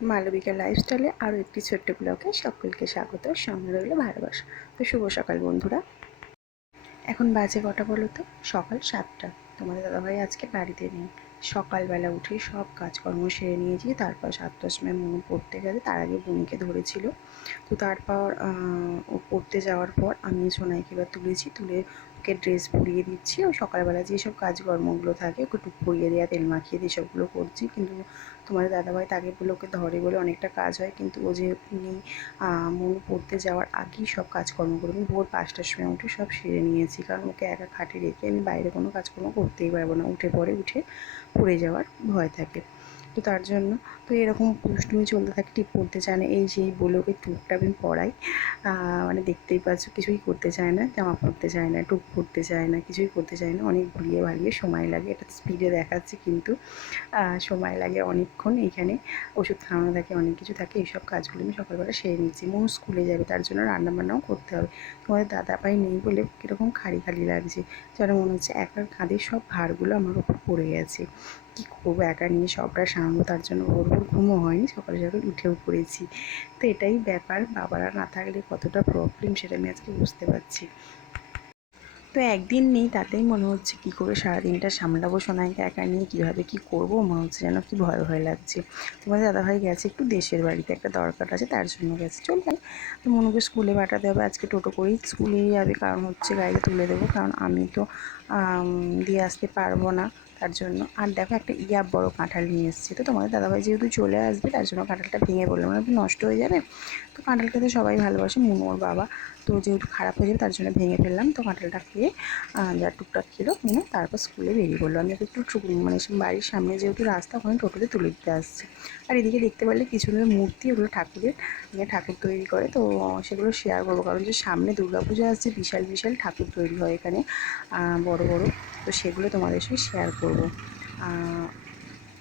মালবিকা লাইফস্টাইলে আরও একটি ছোট্ট ব্লগে সকলকে স্বাগত, সঙ্গে রইল ভালোবাসা তো শুভ সকাল বন্ধুরা। এখন বাজে কটা বলো তো? সকাল সাতটা। তোমাদের দাদাভাই আজকে বাড়িতে নেই। সকালবেলা উঠে সব কাজকর্ম সেরে নিয়েছি, তারপর সাতটার সময় মনু পড়তে গেছে তার আগে বোনকে ধরেছিল। তো তারপর ও পড়তে যাওয়ার পর আমি সোনাইকে এবার তুলেছি, তুলে ওকে ড্রেস পরিয়ে দিচ্ছি। ও সকালবেলা যেসব কাজকর্মগুলো থাকে, ওকে টুক পরিয়ে দেওয়া তেল মাখিয়ে দিয়ে সবগুলো করছি। কিন্তু তোমাদের দাদাভাই তাকে বলে ওকে ধরে বলে অনেকটা কাজ হয়, কিন্তু ও যে উনি মন পড়তে যাওয়ার আগেই সব কাজকর্ম করে আমি ভোর পাঁচটার সময় উঠে সব সেরে নিয়েছি, কারণ ওকে একা খাটে রেখে আমি বাইরে কোনো কাজকর্ম করতেই পারব না, উঠে পরে উঠে পড়ে যাওয়ার ভয় থাকে। তো তার জন্য। তো এরকম পুষ্টুমি চলতে থাকে ঠিক পড়তে চায় না। এই সেই বলে ওকে টুকটা আমি পড়াই। মানে দেখতেই পাচ্ছ, কিছুই করতে চায় না, জামা পরতে চায় না, টুক পরতে চায় না, কিছুই করতে চায় না। অনেক ঘুরিয়ে ভালিয়ে সময় লাগে। এটা স্পিডে দেখাচ্ছে কিন্তু সময় লাগে অনেকক্ষণ এইখানে ওষুধ খাওয়ানো থাকে, অনেক কিছু থাকে। এইসব কাজগুলো আমি সকালবেলা সেরে নিচ্ছি। মনু স্কুলে যাবে, তার জন্য রান্নাবান্নাও করতে হবে। তোমাদের দাদা ভাই নেই বলে কীরকম খালি খালি লাগছে। যেন মনে হচ্ছে একার কাঁধে সব ভারগুলো আমার উপর পড়ে গেছে। কী করব? একা নিয়ে সবটা তার জন্য ভোর ভোর ঘুমও হয়নি, সকালে সকাল উঠেও পড়েছি। তো এটাই ব্যাপার, বাবারা না থাকলে কতটা প্রবলেম সেটা আমি আজকে বুঝতে পারছি। তো একদিন নেই, তাতেই মনে হচ্ছে কী করে সারাদিনটা সামলাবো সোনাইকে একা নিয়ে, কীভাবে কী করব, মনে হচ্ছে যেন কি ভয় ভয় লাগছে। তোমাদের দাদাভাই গেছে একটু দেশের বাড়িতে, একটা দরকার আছে তার জন্য গেছে। চল যাই তো মনুকে স্কুলে পাঠাতে হবে, আজকে টোটো করেই স্কুলেই যাবে, কারণ হচ্ছে গাড়িতে তুলে দেবো, কারণ আমি তো দিয়ে আসতে পারব না। তার জন্য। আর দেখো একটা ইয়া বড় কাঁঠাল নিয়ে এসেছি। তো তোমাদের দাদাভাই যেহেতু চলে আসবে, তার জন্য কাঁঠালটা ভেঙে বললাম না নষ্ট হয়ে যাবে? তো কাঁঠাল খেতে সবাই ভালোবাসে, মুনু ওর বাবা। তো যেহেতু খারাপ হয়ে যাবে, তার জন্য ভেঙে ফেললাম। তো কাঁঠালটা খেয়ে যা টুকটাক খেলো কিনে তারপর স্কুলে বেরিয়ে পড়ল। আমি একটু টুকু মানে বাড়ির সামনে যেহেতু রাস্তা, ওখানে টোটোতে তুলে দিতে আসছি। আর এদিকে দেখতে পারলে কিছু মূর্তি, ওগুলো ঠাকুরের নিয়ে ঠাকুর তৈরি করে। তো সেগুলো শেয়ার করব। কারণ যে সামনে দুর্গাপূজা আসছে, বিশাল বিশাল ঠাকুর তৈরি হয় এখানে বড় বড়। তো সেগুলো তোমাদের সাথে শেয়ার করব। আহ,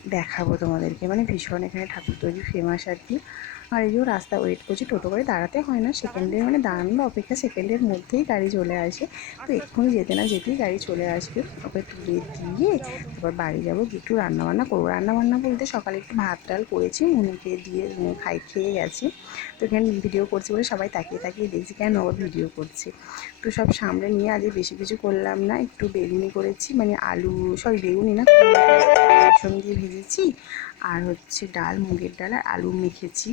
দেখাবো তোমাদেরকে। মানে ভীষণ এখানে ঠাকুর তৈরি ফেমাস আর কি। আর এই যে রাস্তা ওয়েট করছি, টোটো করে দাঁড়াতে হয় না। সেকেন্ডের মানে দাঁড়ানোর অপেক্ষা সেকেন্ডের মধ্যেই গাড়ি চলে আসে। তো এক্ষুনি যেতে না যেতেই গাড়ি চলে আসবে। ওকে তুলে দিয়ে তারপর বাড়ি যাব একটু রান্নাবান্না করব। রান্নাবান্না বলতে সকালে একটু ভাত ডাল করেছি মুনিকে দিয়ে খাই, খেয়ে গেছি। তো এখানে ভিডিও করছি বলে সবাই তাকিয়ে তাকিয়ে দেখছি কেন আবার ভিডিও করছি। তো সব সামনে নিয়ে আজকে বেশি কিছু করলাম না, একটু বেগুনি করেছি মানে আলু সরি বেগুনি না, রসুন দিয়ে ভেজেছি। আর হচ্ছে ডাল, মুগের ডাল আর আলু মেখেছি।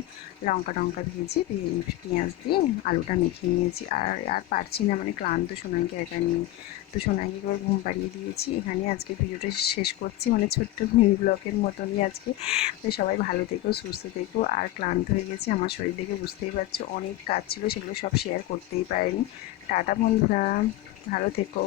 লঙ্কা টঙ্কা ভেজে পেঁয়াজ দিয়ে আলুটা মেখে নিয়েছি। আর আর পারছি না মানে ক্লান্ত সোনাইকে একা নিয়ে। তো সোনাইকে এবার ঘুম পাড়িয়ে দিয়েছি। এখানে আজকে ভিডিওটা শেষ করছি মানে ছোট্ট মিনি ব্লগের মতনই আজকে। তো সবাই ভালো থেকো, সুস্থ থেকো। আর ক্লান্ত হয়ে গেছি, আমার শরীর দেখে বুঝতেই পারছ, অনেক কাজ ছিল, সেগুলো সব শেয়ার করতেই পারিনি। টাটা বন্ধুরা, ভালো থেকো।